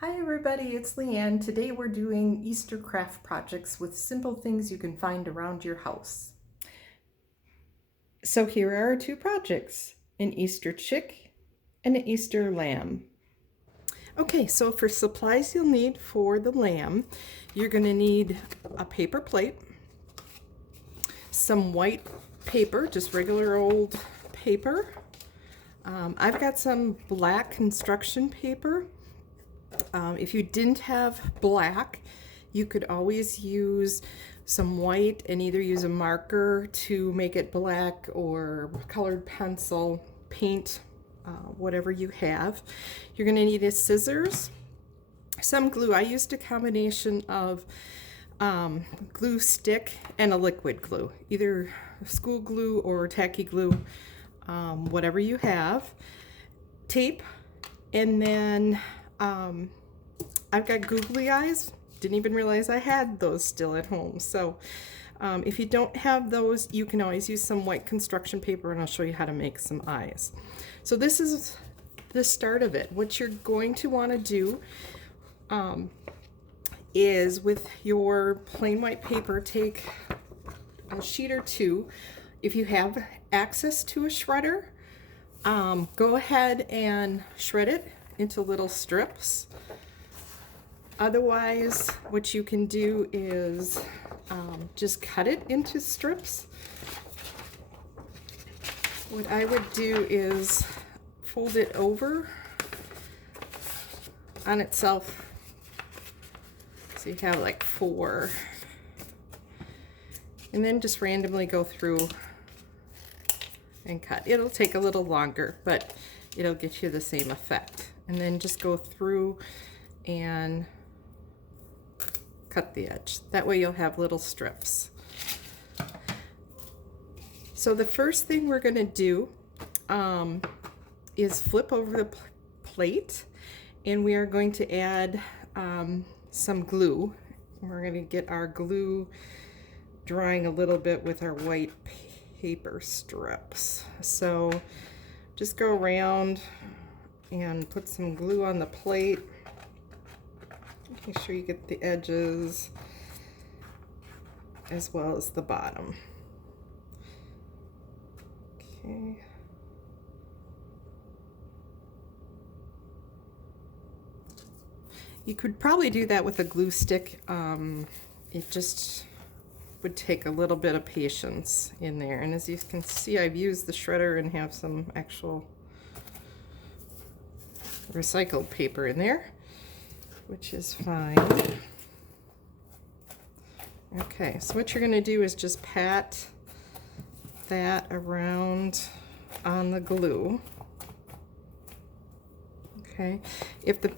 Hi everybody, it's LeeAnn. Today we're doing Easter craft projects with simple things you can find around your house. So here are our two projects, an Easter chick and an Easter lamb. Okay, so for supplies you'll need for the lamb, you're going to need a paper plate, some white paper, just regular old paper. I've got some black construction paper. If you didn't have black, you could always use some white and either use a marker to make it black or colored pencil, paint, whatever you have. You're going to need a scissors, some glue. I used a combination of glue stick and a liquid glue, either school glue or tacky glue, whatever you have. Tape, and then I've got googly eyes. Didn't even realize I had those still at home. So if you don't have those, you can always use some white construction paper, and I'll show you how to make some eyes. So this is the start of it. What you're going to want to do is with your plain white paper, take a sheet or two. If you have access to a shredder, go ahead and shred it into little strips. Otherwise, what you can do is just cut it into strips. What I would do is fold it over on itself, so you have like 4, and then just randomly go through and cut. It'll take a little longer, but it'll get you the same effect. And then just go through and cut the edge. That way you'll have little strips. So the first thing we're going to do is flip over the plate, and we are going to add some glue. We're going to get our glue drying a little bit with our white paper strips. So just go around and put some glue on the plate. Make sure you get the edges as well as the bottom. Okay. You could probably do that with a glue stick. It just would take a little bit of patience in there. And as you can see, I've used the shredder and have some actual recycled paper in there, which is fine. Okay, so what you're going to do is just pat that around on the glue. Okay, if the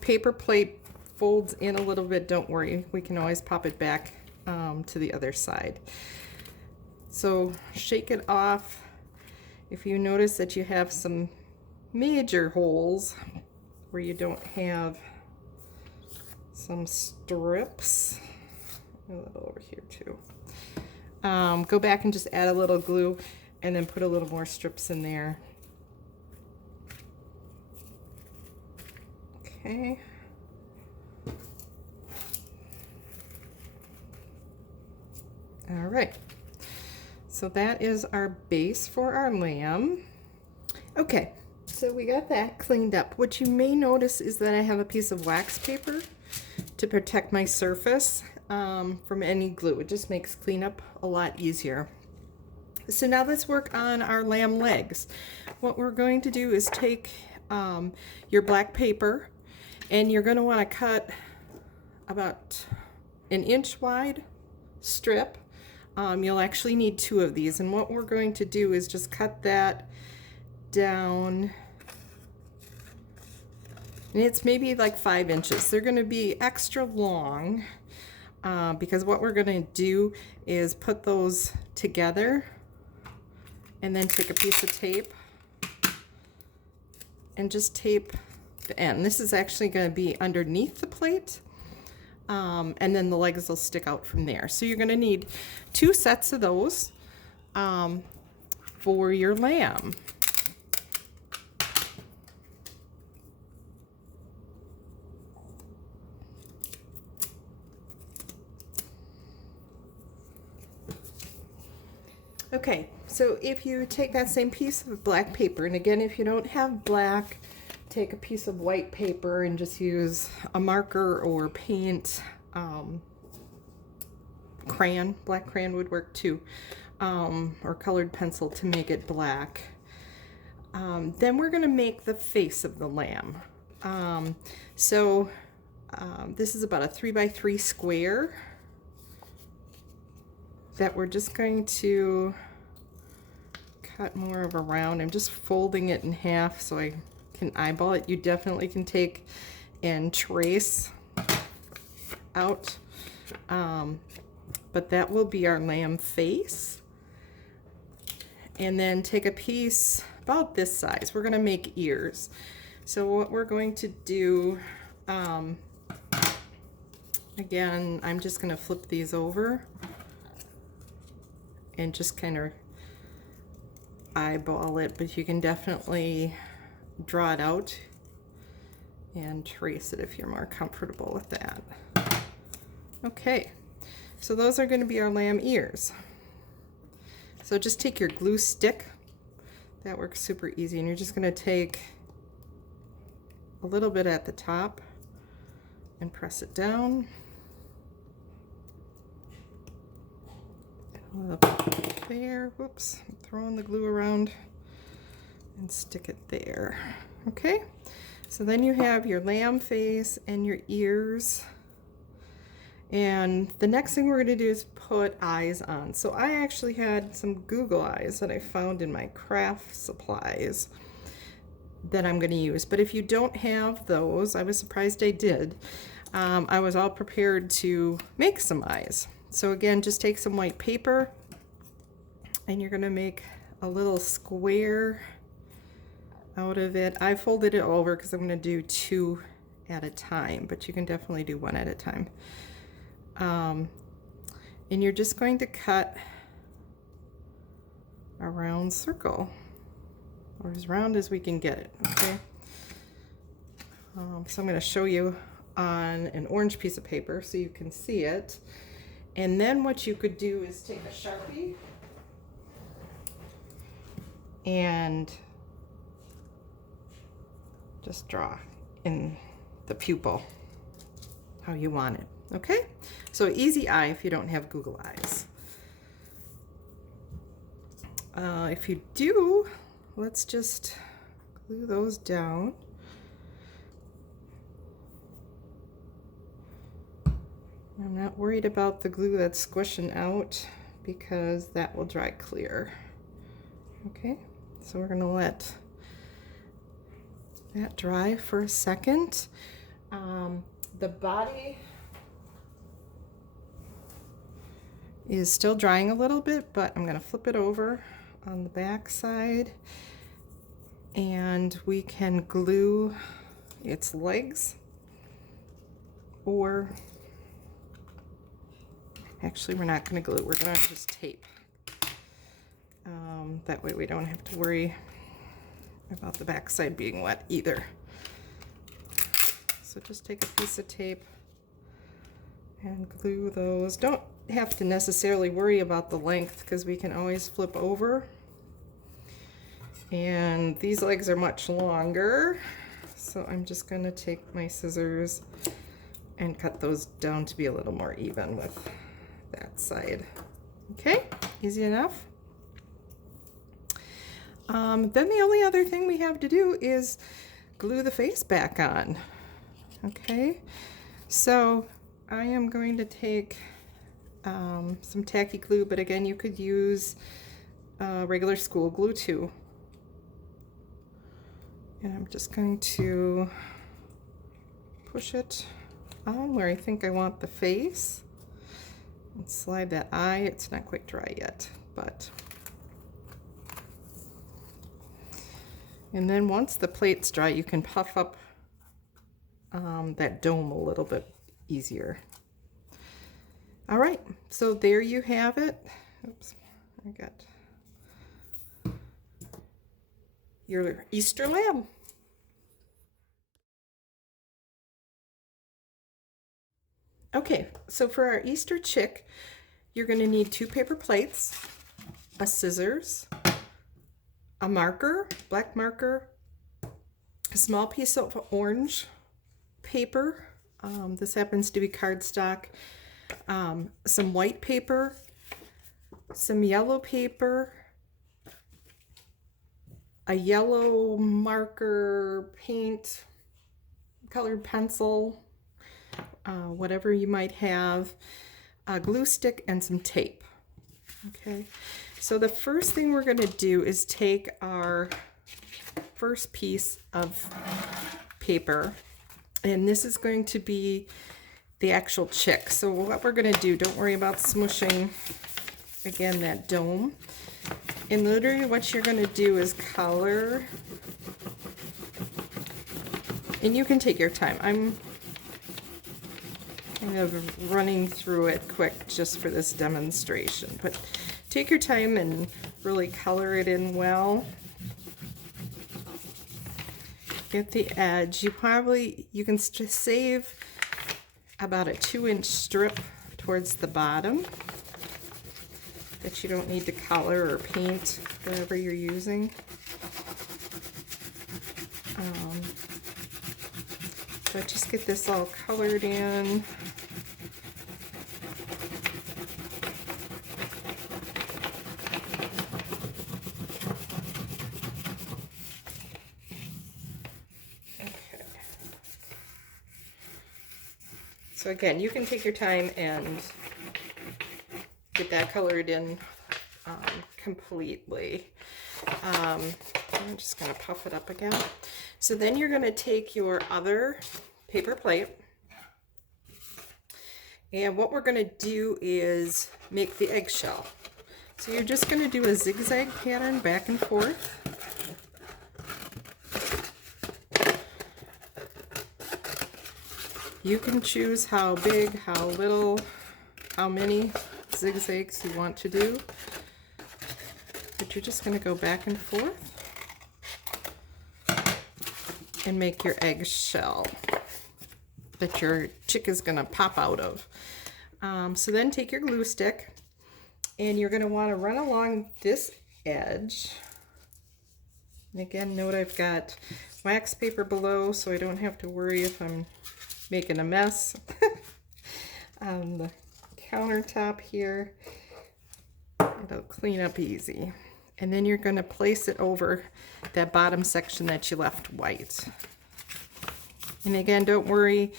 paper plate folds in a little bit, don't worry, we can always pop it back to the other side. So shake it off. If you notice that you have some major holes where you don't have some strips, a little over here too, go back and just add a little glue and then put a little more strips in there. Okay. All right, so that is our base for our lamb. Okay, so we got that cleaned up. What you may notice is that I have a piece of wax paper to protect my surface from any glue. It just makes cleanup a lot easier. So now let's work on our lamb legs. What we're going to do is take your black paper, and you're going to want to cut about an inch wide strip. You'll actually need 2 of these, and what we're going to do is just cut that down, and it's maybe like 5 inches. They're going to be extra long because what we're going to do is put those together and then take a piece of tape and just tape the end. This is actually going to be underneath the plate. And then the legs will stick out from there. So you're going to need 2 sets of those for your lamb. Okay, so if you take that same piece of black paper, and again, if you don't have black, take a piece of white paper and just use a marker or paint, crayon, black crayon would work too, or colored pencil to make it black. Then we're gonna make the face of the lamb. This is about a 3x3 square that we're just going to cut more of a round. I'm just folding it in half so I can eyeball it. You definitely can take and trace out, but that will be our lamb face. And then take a piece about this size. We're gonna make ears. So what we're going to do, again, I'm just gonna flip these over and just kind of eyeball it, but you can definitely draw it out and trace it if you're more comfortable with that. Okay, so those are going to be our lamb ears. So just take your glue stick, that works super easy, and you're just going to take a little bit at the top and press it down. Up there, whoops, I'm throwing the glue around, and stick it there. Okay, so then you have your lamb face and your ears, and the next thing we're going to do is put eyes on. So I actually had some Google eyes that I found in my craft supplies that I'm going to use, but if you don't have those, I was surprised I did. I was all prepared to make some eyes. So again, just take some white paper and you're gonna make a little square out of it. I folded it over because I'm gonna do 2 at a time, but you can definitely do 1 at a time. And you're just going to cut a round circle, or as round as we can get it, okay? So I'm gonna show you on an orange piece of paper so you can see it. And then what you could do is take a Sharpie and just draw in the pupil how you want it, okay? So easy eye if you don't have Google eyes. If you do, let's just glue those down. I'm not worried about the glue that's squishing out because that will dry clear. Okay, so we're gonna let that dry for a second. The body is still drying a little bit, but I'm gonna flip it over on the back side and we can glue its legs, or actually, we're not going to glue, we're going to just tape. That way we don't have to worry about the back side being wet either. So just take a piece of tape and glue those. Don't have to necessarily worry about the length because we can always flip over. And these legs are much longer, so I'm just going to take my scissors and cut those down to be a little more even with that side. Okay, easy enough. Then the only other thing we have to do is glue the face back on. Okay, so I am going to take some tacky glue, but again, you could use regular school glue too. And I'm just going to push it on where I think I want the face. And slide that eye. It's not quite dry yet, but. And then once the plate's dry, you can puff up that dome a little bit easier. All right, so there you have it. Oops, I got your Easter lamb. Okay, so for our Easter chick, you're going to need 2 paper plates. a scissors, a marker, black marker, a small piece of orange paper. This happens to be cardstock. Some white paper, some yellow paper, a yellow marker, paint, colored pencil, whatever you might have, a glue stick, and some tape. Okay, so the first thing we're going to do is take our first piece of paper, and this is going to be the actual chick. So what we're going to do, don't worry about smushing again that dome. And literally what you're going to do is color, and you can take your time. I'm kind of running through it quick just for this demonstration, but take your time and really color it in well. Get the edge. You can save about a 2-inch strip towards the bottom that you don't need to color or paint, whatever you're using. So just get this all colored in. So again, you can take your time and get that colored in completely. I'm just going to puff it up again. So then you're going to take your other paper plate, and what we're going to do is make the eggshell. So you're just going to do a zigzag pattern back and forth. You can choose how big, how little, how many zigzags you want to do, but you're just going to go back and forth and make your egg shell that your chick is going to pop out of. So then take your glue stick, and you're going to want to run along this edge. And again, note I've got wax paper below, so I don't have to worry if I'm making a mess on the countertop here. It'll clean up easy. And then you're going to place it over that bottom section that you left white. And again, don't worry,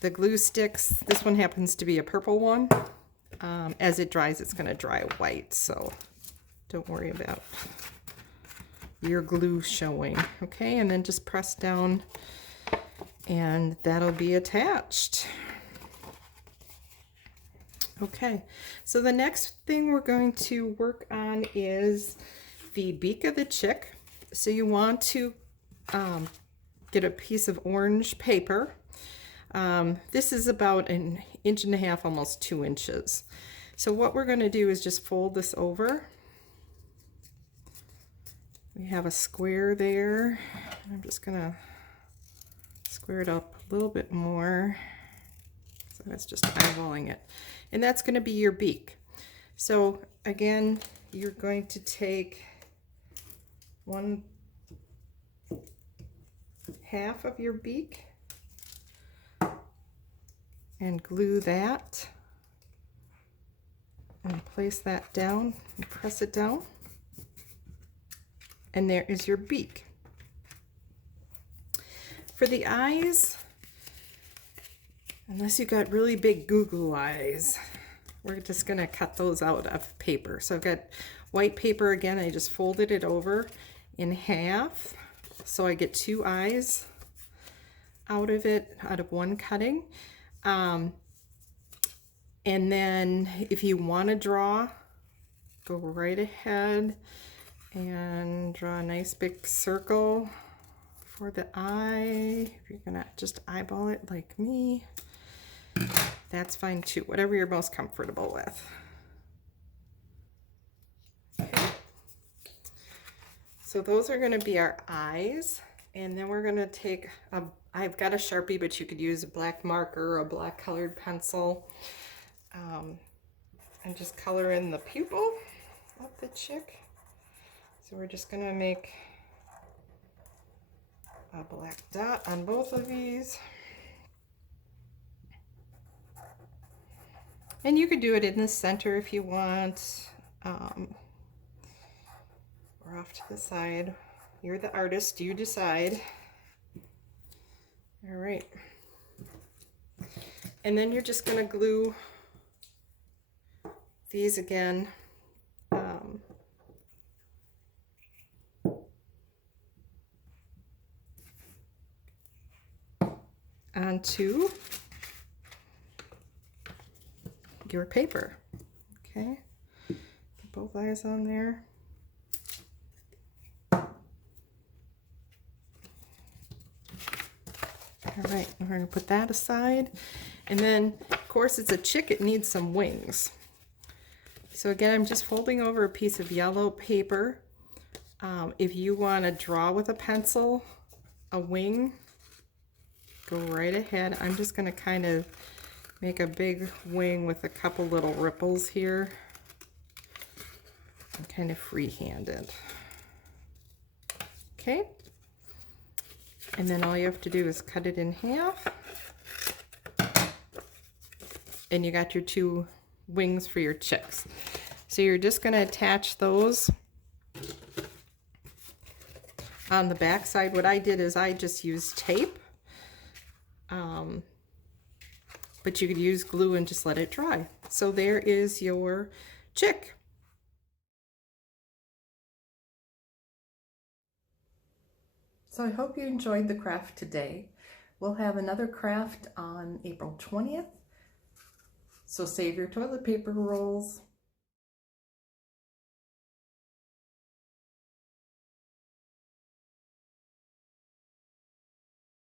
the glue sticks, this one happens to be a purple one. As it dries, it's going to dry white, so don't worry about your glue showing. Okay, and then just press down and that'll be attached. Okay, so the next thing we're going to work on is the beak of the chick. So you want to get a piece of orange paper. This is about 1.5 inches, almost 2 inches. So what we're going to do is just fold this over. We have a square there. I'm just going to square it up a little bit more. So that's just eyeballing it. And that's going to be your beak. So again, you're going to take 1/2 of your beak and glue that and place that down and press it down. And there is your beak. For the eyes, unless you got really big googly eyes, we're just going to cut those out of paper. So I've got white paper again. I just folded it over in half, so I get 2 eyes out of it, out of one cutting. And then if you want to draw, go right ahead and draw a nice big circle for the eye. If you're going to just eyeball it like me, that's fine too, whatever you're most comfortable with. Okay. So those are going to be our eyes, and then we're going to take I've got a Sharpie, but you could use a black marker or a black colored pencil, and just color in the pupil of the chick. So we're just gonna make a black dot on both of these. And you could do it in the center if you want, or off to the side. You're the artist, you decide. All right. And then you're just gonna glue these again. Onto your paper. Okay, get both eyes on there. All right, we're going to put that aside. And then, of course, it's a chick, it needs some wings. So again, I'm just folding over a piece of yellow paper. If you want to draw with a pencil a wing, go right ahead. I'm just going to kind of make a big wing with a couple little ripples here. I'm kind of free-handed. Okay. And then all you have to do is cut it in half. And you got your two wings for your chicks. So you're just going to attach those on the back side. What I did is I just used tape. But you could use glue and just let it dry. So there is your chick. So I hope you enjoyed the craft today. We'll have another craft on April 20th. So save your toilet paper rolls.